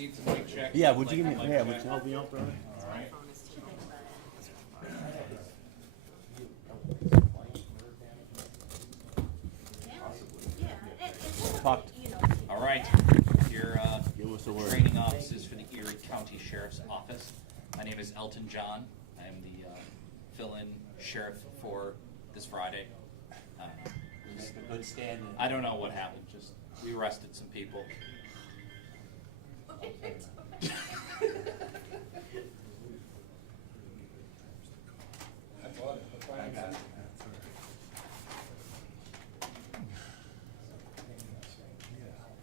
need some mic checks? Yeah, would you Like give me, mic yeah, check? would you help me out, brother? All right. Talk. All right. Your Give us a word. training offices for the Erie County Sheriff's Office. My name is Elton John. I am the fill-in sheriff for this Friday. Make a good stand. I don't know what happened. Just we arrested some people.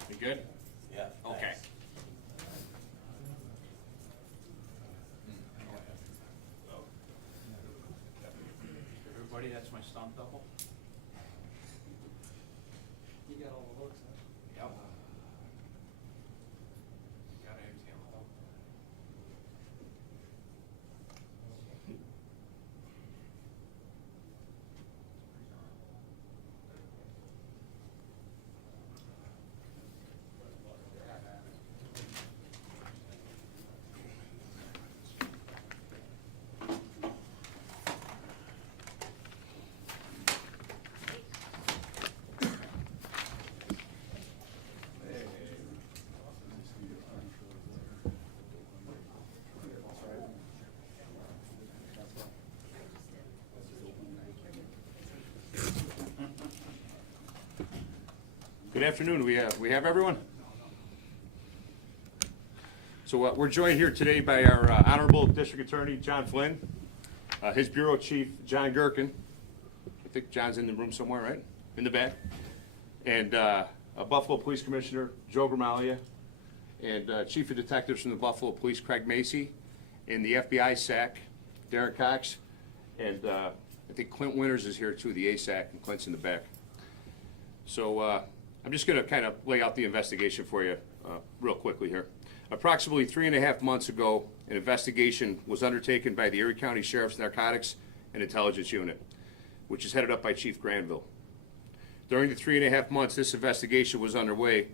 You good? Yeah. Okay. Everybody, that's my stunt double. You got all the looks, huh? Yep. Gotta exhale. Good afternoon. We have everyone? So we're joined here today by our Honorable District Attorney, John Flynn, his Bureau Chief, John Gherkin. I think John's in the room somewhere, right? In the back. And Buffalo Police Commissioner, Joe Gramaglia, and Chief of Detectives from the Buffalo Police, Craig Macy, and the FBI SAC, Darren Cox, and I think Clint Winters is here too, the ASAC, and Clint's in the back. So I'm just going to kind of lay out the investigation for you real quickly here. Approximately 3.5 months ago, an investigation was undertaken by the Erie County Sheriff's Narcotics and Intelligence Unit, which is headed up by Chief Granville. During the 3.5 months this investigation was underway,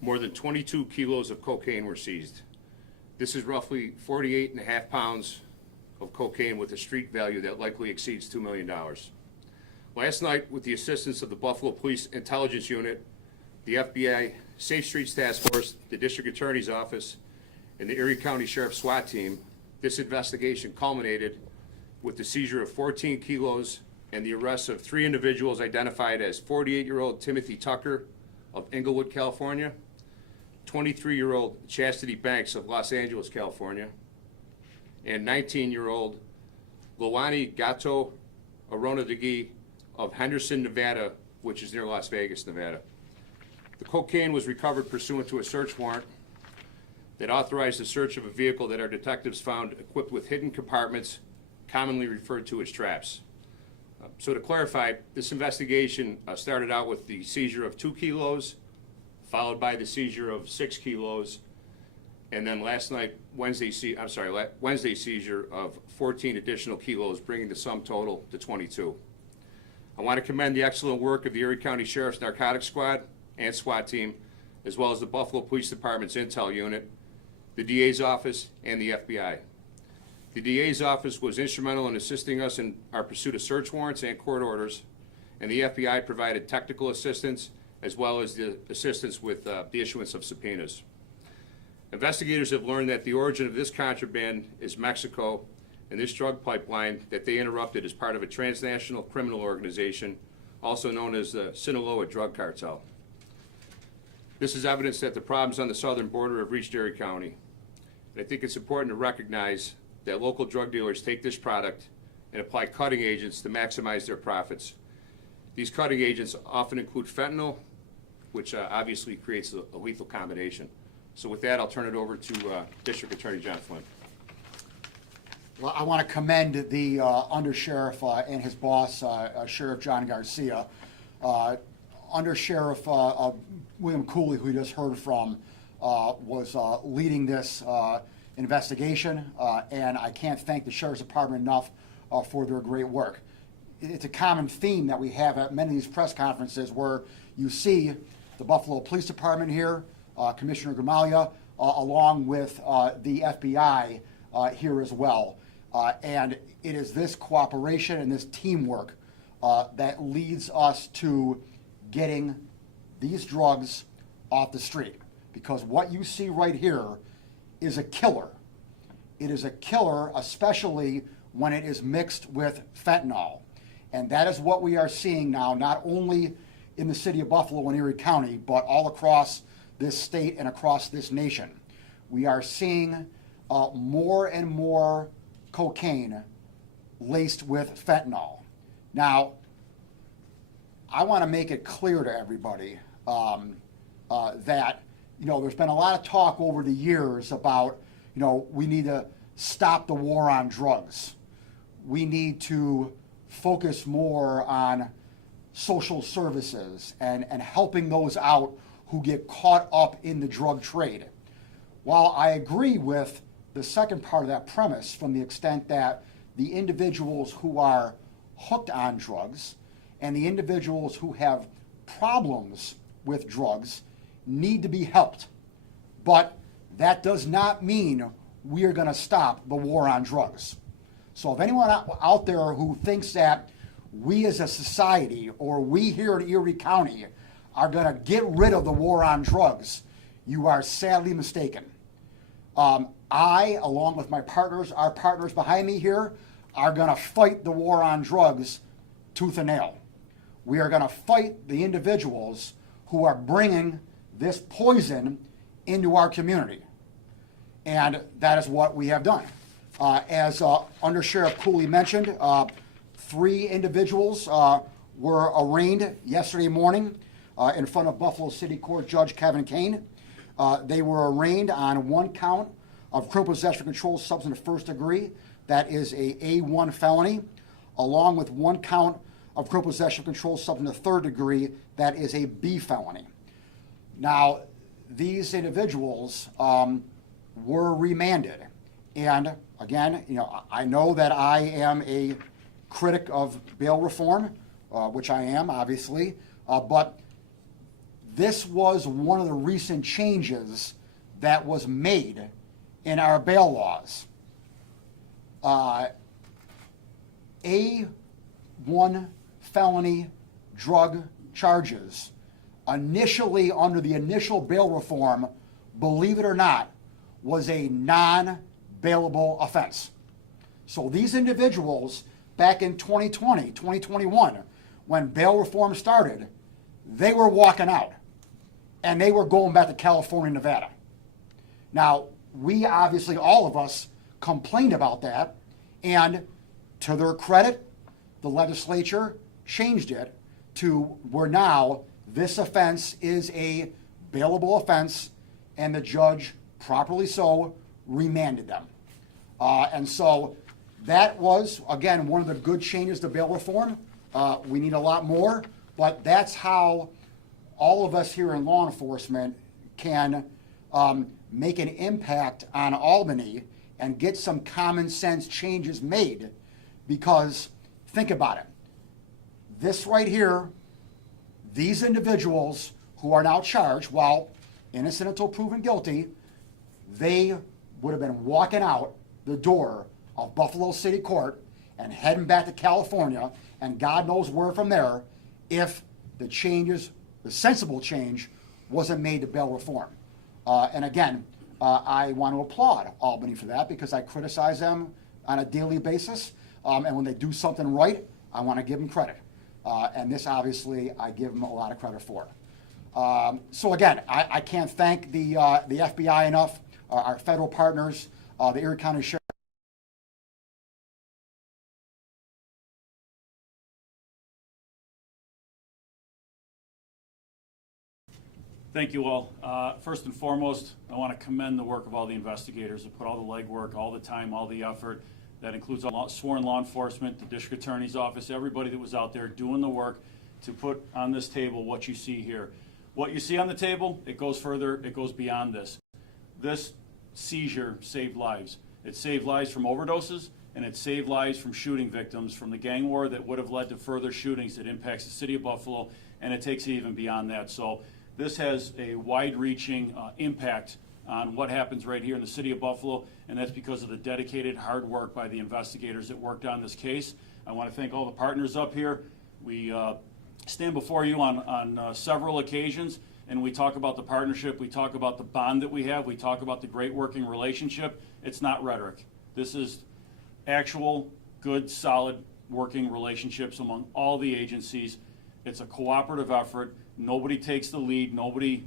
more than 22 kilos of cocaine were seized. This is roughly 48.5 pounds of cocaine with a street value that likely exceeds $2 million. Last night, with the assistance of the Buffalo Police Intelligence Unit, the FBI Safe Streets Task Force, the District Attorney's Office, and the Erie County Sheriff's SWAT team, this investigation culminated with the seizure of 14 kilos and the arrest of 3 individuals identified as 48-year-old Timothy Tucker of Inglewood, California, 23-year-old Chastity Banks of Los Angeles, California, and 19-year-old Lawani Gato Aronadigi of Henderson, Nevada, which is near Las Vegas, Nevada. The cocaine was recovered pursuant to a search warrant that authorized the search of a vehicle that our detectives found equipped with hidden compartments, commonly referred to as traps. So to clarify, this investigation started out with the seizure of 2 kilos, followed by the seizure of 6 kilos, and then Wednesday seizure of 14 additional kilos, bringing the sum total to 22. I want to commend the excellent work of the Erie County Sheriff's Narcotics Squad and SWAT team, as well as the Buffalo Police Department's Intel Unit, the DA's office, and the FBI. The DA's office was instrumental in assisting us in our pursuit of search warrants and court orders, and the FBI provided technical assistance as well as the assistance with the issuance of subpoenas. Investigators have learned that the origin of this contraband is Mexico, and this drug pipeline that they interrupted is part of a transnational criminal organization, also known as the Sinaloa Drug Cartel. This is evidence that the problems on the southern border have reached Erie County. And I think it's important to recognize that local drug dealers take this product and apply cutting agents to maximize their profits. These cutting agents often include fentanyl, which obviously creates a lethal combination. So with that, I'll turn it over to District Attorney John Flynn. Well, I want to commend the undersheriff and his boss, Sheriff John Garcia. Undersheriff William Cooley, who you just heard from, was leading this investigation, and I can't thank the Sheriff's Department enough for their great work. It's a common theme that we have at many of these press conferences where you see the Buffalo Police Department here, Commissioner Gramalia, along with the FBI here as well. And it is this cooperation and this teamwork that leads us to getting these drugs off the street. Because what you see right here is a killer. It is a killer, especially when it is mixed with fentanyl. And that is what we are seeing now, not only in the city of Buffalo and Erie County, but all across this state and across this nation. We are seeing more and more cocaine laced with fentanyl. Now, I want to make it clear to everybody that, there's been a lot of talk over the years about, we need to stop the war on drugs. We need to focus more on social services and helping those out who get caught up in the drug trade. While I agree with the second part of that premise, from the extent that the individuals who are hooked on drugs and the individuals who have problems with drugs need to be helped. But that does not mean we are going to stop the war on drugs. So if anyone out there who thinks that we as a society or we here in Erie County are going to get rid of the war on drugs, you are sadly mistaken. I, along with my partners, our partners behind me here, are going to fight the war on drugs tooth and nail. We are going to fight the individuals who are bringing this poison into our community. And that is what we have done. As Under Sheriff Cooley mentioned, 3 individuals were arraigned yesterday morning in front of Buffalo City Court Judge Kevin Kane. They were arraigned on 1 count of criminal possession of controlled substance of first degree. That is a A1 felony, along with 1 count of criminal possession of controlled substance of third degree. That is a B felony. Now, these individuals were remanded. And again, I know that I am a critic of bail reform, which I am, obviously, but this was one of the recent changes that was made in our bail laws. A1 felony drug charges, initially under the initial bail reform, believe it or not, was a non-bailable offense. So these individuals back in 2020, 2021, when bail reform started, they were walking out and they were going back to California and Nevada. Now, we obviously, all of us, complained about that, and to their credit, the legislature changed it to where now this offense is a bailable offense, and the judge, properly so, remanded them. And so that was, again, one of the good changes to bail reform. We need a lot more, but that's how all of us here in law enforcement can make an impact on Albany and get some common sense changes made. Because think about it. This right here, these individuals who are now charged, while innocent until proven guilty, they would have been walking out the door of Buffalo City Court and heading back to California, and God knows where from there, if the changes, the sensible change, wasn't made to bail reform. And again, I want to applaud Albany for that, because I criticize them on a daily basis. And when they do something right, I want to give them credit. And this, obviously, I give them a lot of credit for. So again, I can't thank the FBI enough, our federal partners, the Erie County Sheriff. Thank you all. First and foremost, I want to commend the work of all the investigators who put all the legwork, all the time, all the effort. That includes all sworn law enforcement, the district attorney's office, everybody that was out there doing the work to put on this table what you see here. What you see on the table, it goes further, it goes beyond this. This seizure saved lives. It saved lives from overdoses, and it saved lives from shooting victims from the gang war that would have led to further shootings that impacts the city of Buffalo, and it takes it even beyond that. So this has a wide-reaching impact on what happens right here in the city of Buffalo, and that's because of the dedicated hard work by the investigators that worked on this case. I want to thank all the partners up here. We stand before you on several occasions, and we talk about the partnership, we talk about the bond that we have, we talk about the great working relationship. It's not rhetoric. This is actual, good, solid working relationships among all the agencies. It's a cooperative effort. Nobody takes the lead. Nobody,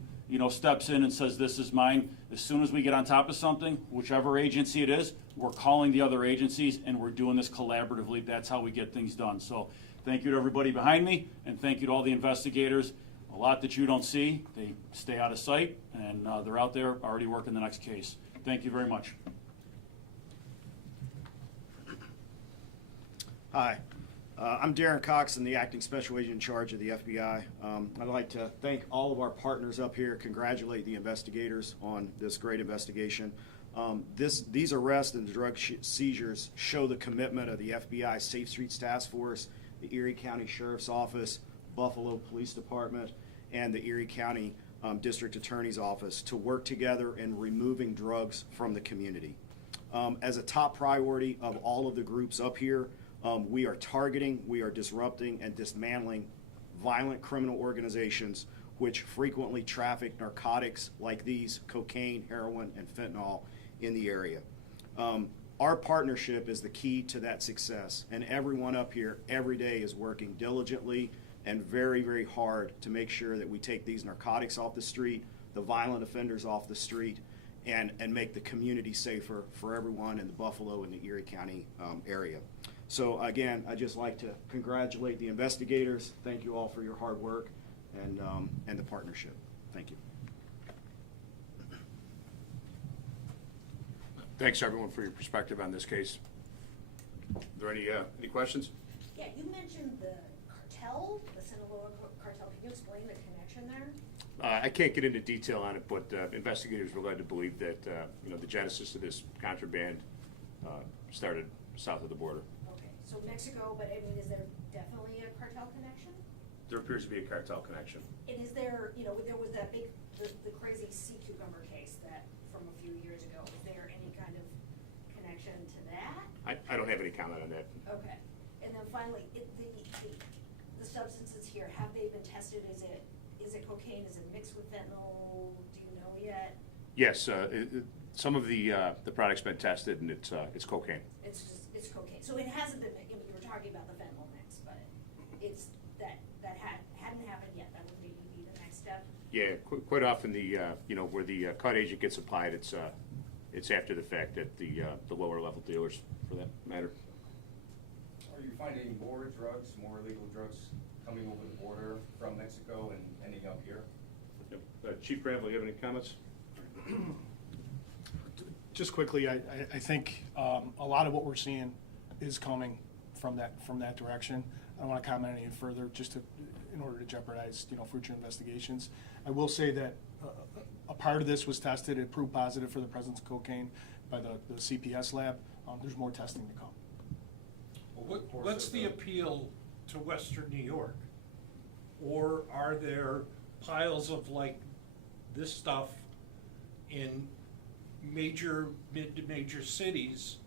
steps in and says, this is mine. As soon as we get on top of something, whichever agency it is, we're calling the other agencies, and we're doing this collaboratively. That's how we get things done. So thank you to everybody behind me, and thank you to all the investigators. A lot that you don't see. They stay out of sight, and they're out there already working the next case. Thank you very much. Hi, I'm Darren Cox, and the Acting Special Agent in charge of the FBI. I'd like to thank all of our partners up here, congratulate the investigators on this great investigation. These arrests and drug seizures show the commitment of the FBI Safe Streets Task Force, the Erie County Sheriff's Office, Buffalo Police Department, and the Erie County District Attorney's Office to work together in removing drugs from the community. As a top priority of all of the groups up here, we are targeting, we are disrupting, and dismantling violent criminal organizations which frequently traffic narcotics like these, cocaine, heroin, and fentanyl in the area. Our partnership is the key to that success, and everyone up here every day is working diligently and very, very hard to make sure that we take these narcotics off the street, the violent offenders off the street, and make the community safer for everyone in the Buffalo and the Erie County area. So again, I'd just like to congratulate the investigators. Thank you all for your hard work and the partnership. Thank you. Thanks, everyone, for your perspective on this case. Are there any questions? Yeah, you mentioned the cartel, the Sinaloa cartel. Can you explain the connection there? I can't get into detail on it, but investigators were led to believe that the genesis of this contraband started south of the border. Okay, so Mexico, but I mean, is there definitely a cartel connection? There appears to be a cartel connection. And is there, there was that big, the crazy sea cucumber case that from a few years ago. Is there any kind of connection to that? I don't have any comment on that. Okay, and then finally, the substances here, have they been tested? Is it cocaine? Is it mixed with fentanyl? Do you know yet? Yes, some of the product's been tested, and it's cocaine. It's cocaine. So it hasn't been. You were talking about the fentanyl mix, but it's that hadn't happened yet. That would maybe be the next step. Yeah, quite often where the cut agent gets applied, it's after the fact at the lower level dealers, for that matter. Are you finding more drugs, more illegal drugs coming over the border from Mexico and ending up here? Yep. Chief Bradley, you have any comments? Just quickly, I think a lot of what we're seeing is coming from that direction. I don't want to comment any further, just in order to jeopardize future investigations. I will say that a part of this was tested. It proved positive for the presence of cocaine by the CPS lab. There's more testing to come. Well, what's the appeal to Western New York? Or are there piles of this stuff in mid to major cities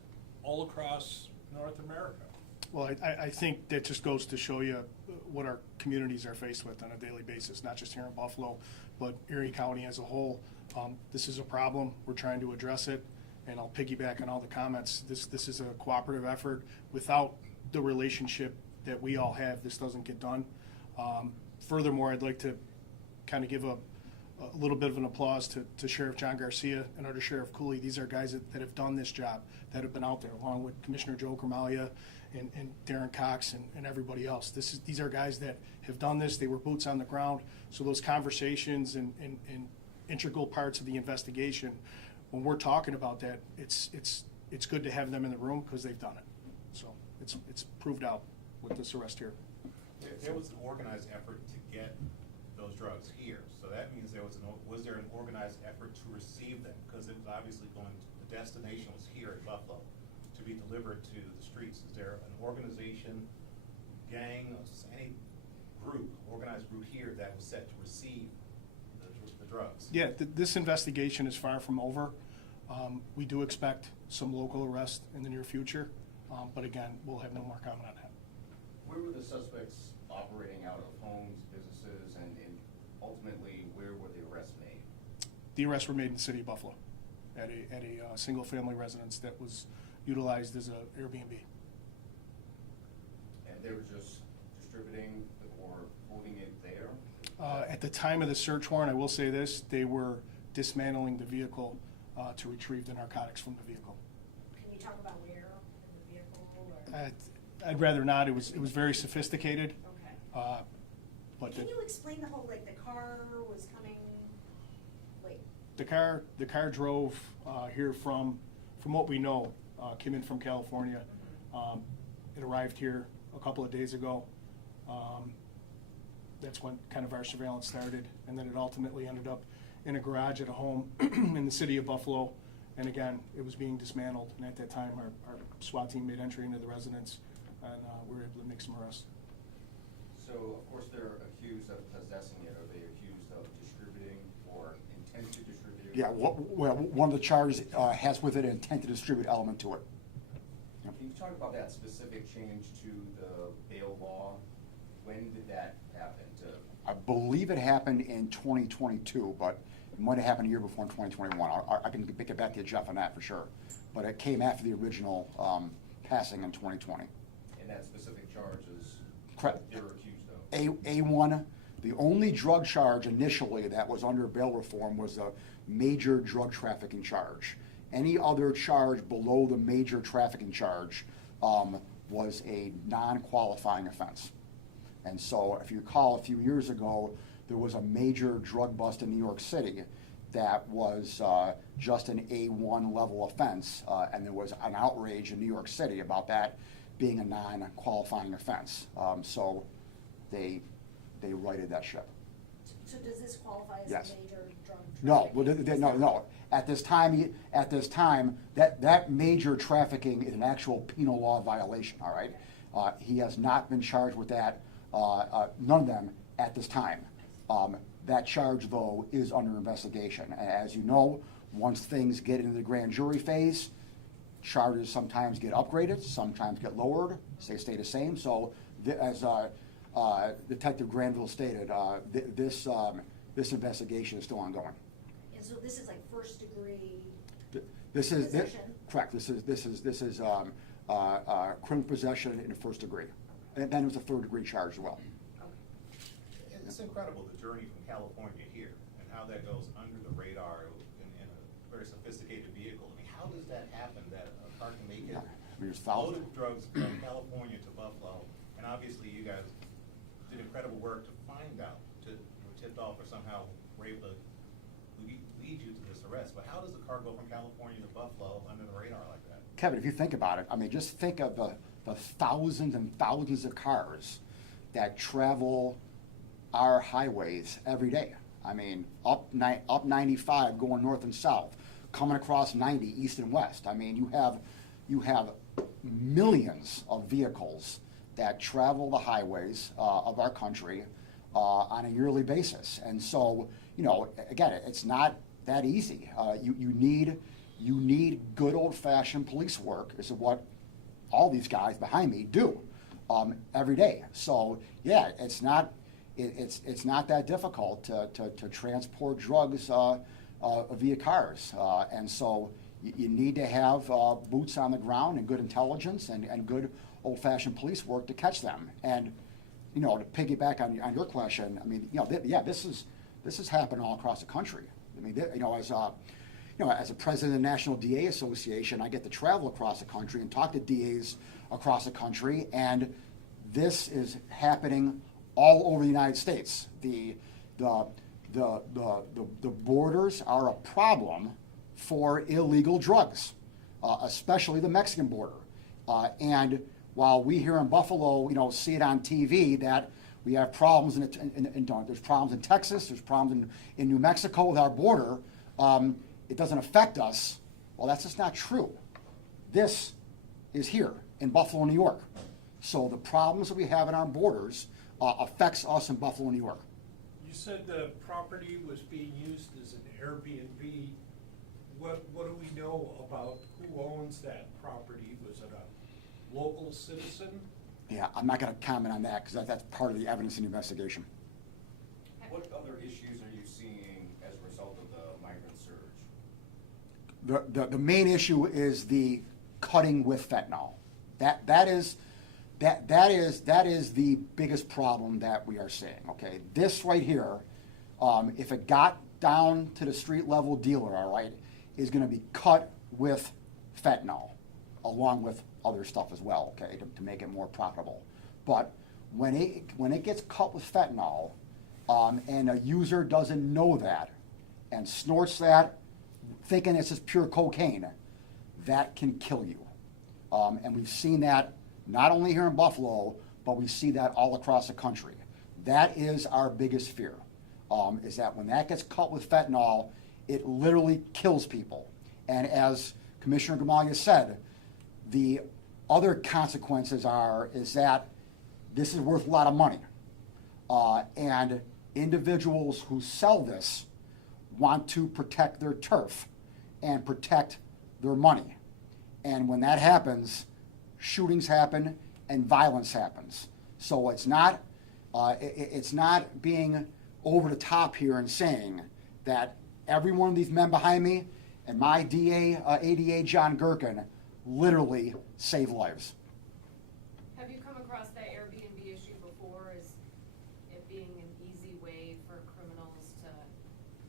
all across North America? Well, I think that just goes to show you what our communities are faced with on a daily basis, not just here in Buffalo, but Erie County as a whole. This is a problem. We're trying to address it, and I'll piggyback on all the comments. This is a cooperative effort. Without the relationship that we all have, this doesn't get done. Furthermore, I'd like to kind of give a little bit of an applause to Sheriff John Garcia and Under Sheriff Cooley. These are guys that have done this job, that have been out there, along with Commissioner Joe Kermalia and Darren Cox and everybody else. These are guys that have done this. They were boots on the ground. So those conversations and integral parts of the investigation, when we're talking about that, it's good to have them in the room because they've done it. So it's proved out with this arrest here. There was an organized effort to get those drugs here, so that means was there an organized effort to receive them? Because it was obviously the destination was here at Buffalo to be delivered to the streets. Is there an organization, gang, any group, organized group here that was set to receive the drugs? Yeah, this investigation is far from over. We do expect some local arrests in the near future, but again, we'll have no more comment on that. Where were the suspects operating out of homes, businesses, and ultimately, where were the arrests made? The arrests were made in the city of Buffalo at a single-family residence that was utilized as a Airbnb. And they were just distributing or holding it there? At the time of the search warrant, I will say this, they were dismantling the vehicle to retrieve the narcotics from the vehicle. Can you talk about where in the vehicle, or? I'd rather not. It was very sophisticated. Okay. But Can you explain the whole, like, the car was coming, wait, the car drove here from what we know, came in from California. It arrived here a couple of days ago. That's when kind of our surveillance started, and then it ultimately ended up in a garage at a home in the city of Buffalo. And again, it was being dismantled, and at that time, our SWAT team made entry into the residence, and we were able to make some arrests. So, of course, they're accused of possessing it. Are they accused of distributing or intent to distribute? Yeah, well, one of the charges has with it an intent to distribute element to it. Can you talk about that specific change to the bail law? When did that happen? I believe it happened in 2022, but it might have happened a year before in 2021. I can get back to you, Jeff, on that for sure. But it came after the original passing in 2020. And that specific charge is Correct. what they're accused of? A1, the only drug charge initially that was under bail reform was a major drug trafficking charge. Any other charge below the major trafficking charge was a non-qualifying offense. And so if you recall, a few years ago, there was a major drug bust in New York City that was just an A1 level offense, and there was an outrage in New York City about that being a non-qualifying offense. So they righted that ship. so does this qualify as Yes. a major drug No, trafficking? no. At this time, that major trafficking is an actual penal law violation, all right? He has not been charged with that, none of them at this time. That charge, though, is under investigation. As you know, once things get into the grand jury phase, charges sometimes get upgraded, sometimes get lowered, they stay the same. So, as Detective Granville stated, this investigation is still ongoing. And so this is like first degree This is possession? correct. This is criminal possession in the first degree, and then it was a third degree charge as well. It's incredible, the journey from California here, and how that goes under the radar in a very sophisticated vehicle. I mean, how does that happen, that a car can make Yeah, it I mean, there's thousands. loaded with drugs from California to Buffalo? And obviously, you guys did incredible work to find out, tipped off, or somehow were able to lead you to this arrest. But how does the car go from California to Buffalo under the radar like that? Kevin, if you think about it, I mean, just think of the thousands and thousands of cars that travel our highways every day. I mean, up 95 going north and south, coming across 90 east and west. I mean, you have millions of vehicles that travel the highways of our country on a yearly basis. And so, again, it's not that easy. You need good old-fashioned police work. This is what all these guys behind me do every day. So, yeah, it's not that difficult to transport drugs via cars. And so you need to have boots on the ground and good intelligence and good old-fashioned police work to catch them. And, to piggyback on your question, I mean, this is happening all across the country. I mean, as a president of the National DA Association, I get to travel across the country and talk to DAs across the country, and this is happening all over the United States. The borders are a problem for illegal drugs, especially the Mexican border. And while we here in Buffalo, see it on TV that we have problems there's problems in Texas, there's problems in New Mexico with our border, it doesn't affect us. Well, that's just not true. This is here in Buffalo, New York. So the problems that we have in our borders affects us in Buffalo, New York. You You said the property was being used as an Airbnb. What do we know about who owns that property? Was it a local citizen? Yeah, I'm not gonna comment on that, because that's part of the evidence in the investigation. What other issues are you seeing as a result of the migrant surge? The main issue is the cutting with fentanyl. That is the biggest problem that we are seeing, okay? This right here, if it got down to the street level dealer, all right, is gonna be cut with fentanyl, along with other stuff as well, okay, to make it more profitable. But when it gets cut with fentanyl, and a user doesn't know that, and snorts that, thinking it's just pure cocaine, that can kill you. And we've seen that not only here in Buffalo, but we see that all across the country. That is our biggest fear, is that when that gets cut with fentanyl, it literally kills people. And as Commissioner Gamalia said, the other consequences is that this is worth a lot of money. And individuals who sell this want to protect their turf and protect their money. And when that happens, shootings happen and violence happens. So it's not being over the top here and saying that every one of these men behind me and my ADA John Gherkin literally save lives. Have you come across that Airbnb issue before, as it being an easy way for criminals to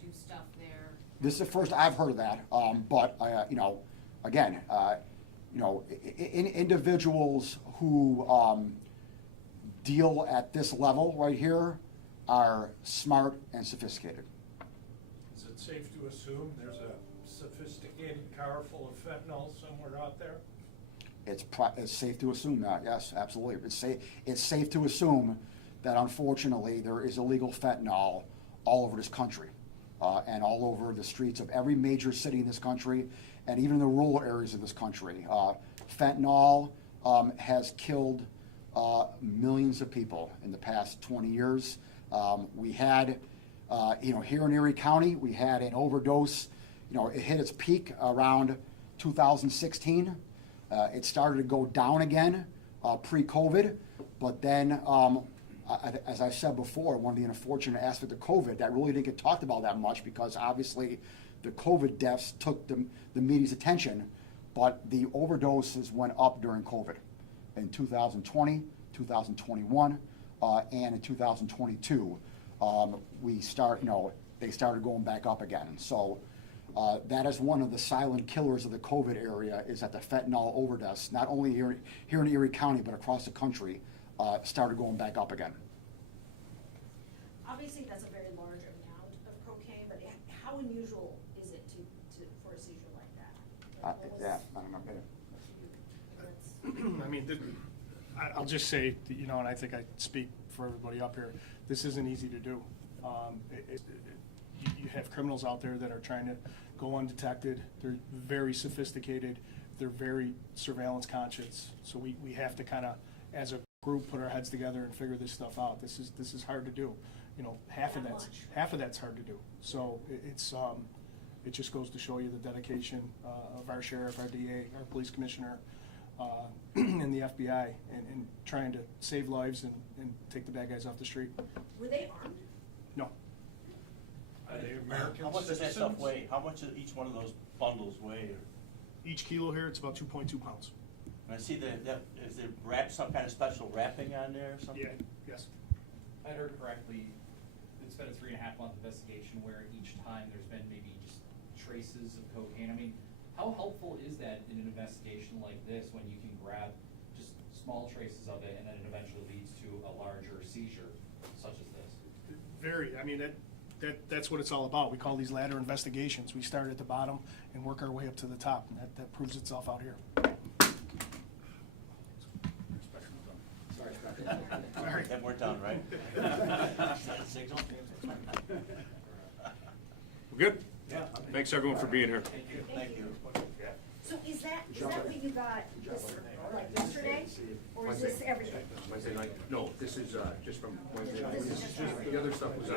do stuff there? This is the first I've heard of that, but again, individuals who deal at this level right here are smart and sophisticated. Is it safe to assume there's a sophisticated car full of fentanyl somewhere out there? It's safe to assume that, yes, absolutely. It's safe to assume that unfortunately there is illegal fentanyl all over this country, and all over the streets of every major city in this country, and even the rural areas of this country. Fentanyl has killed millions of people in the past 20 years. We had, here in Erie County, we had an overdose. It hit its peak around 2016. It started to go down again pre-COVID, but then, as I said before, one of the unfortunate aspects of COVID that really didn't get talked about that much, because obviously the COVID deaths took the media's attention, but the overdoses went up during COVID in 2020, 2021, and in 2022. They started going back up again. So that is one of the silent killers of the COVID area, is that the fentanyl overdose, not only here in Erie County, but across the country, started going back up again. Obviously, that's a very large amount of cocaine, but how unusual is it for a seizure like that? Yeah, I don't know. I mean, I'll just say, and I think I speak for everybody up here, this isn't easy to do. You have criminals out there that are trying to go undetected. They're very sophisticated. They're very surveillance conscious. So we have to kind of, as a group, put our heads together and figure this stuff out. This is hard to do. Half of that's hard to do. So it just goes to show you the dedication of our sheriff, our DA, our police commissioner, and the FBI, and trying to save lives and take the bad guys off the street. Were they armed? No. Are they American How much does that stuff citizens? weigh? How much does each one of those bundles weigh? Each kilo here, it's about 2.2 pounds. I see is there some kind of special wrapping on there or something? Yeah, yes. If I heard correctly, it's been a 3.5-month investigation where each time there's been maybe just traces of cocaine. I mean, how helpful is that in an investigation like this, when you can grab just small traces of it and then it eventually leads to a larger seizure such as this? Very. I mean, that's what it's all about. We call these ladder investigations. We start at the bottom and work our way up to the top, and that proves itself out here. Sorry. Then we're done, right? Signal? We're good? Yeah. Thanks everyone for being here. Thank you. So is that what you got yesterday, or is this everything? Wednesday night? No, this is just from Wednesday night. This is just The other stuff was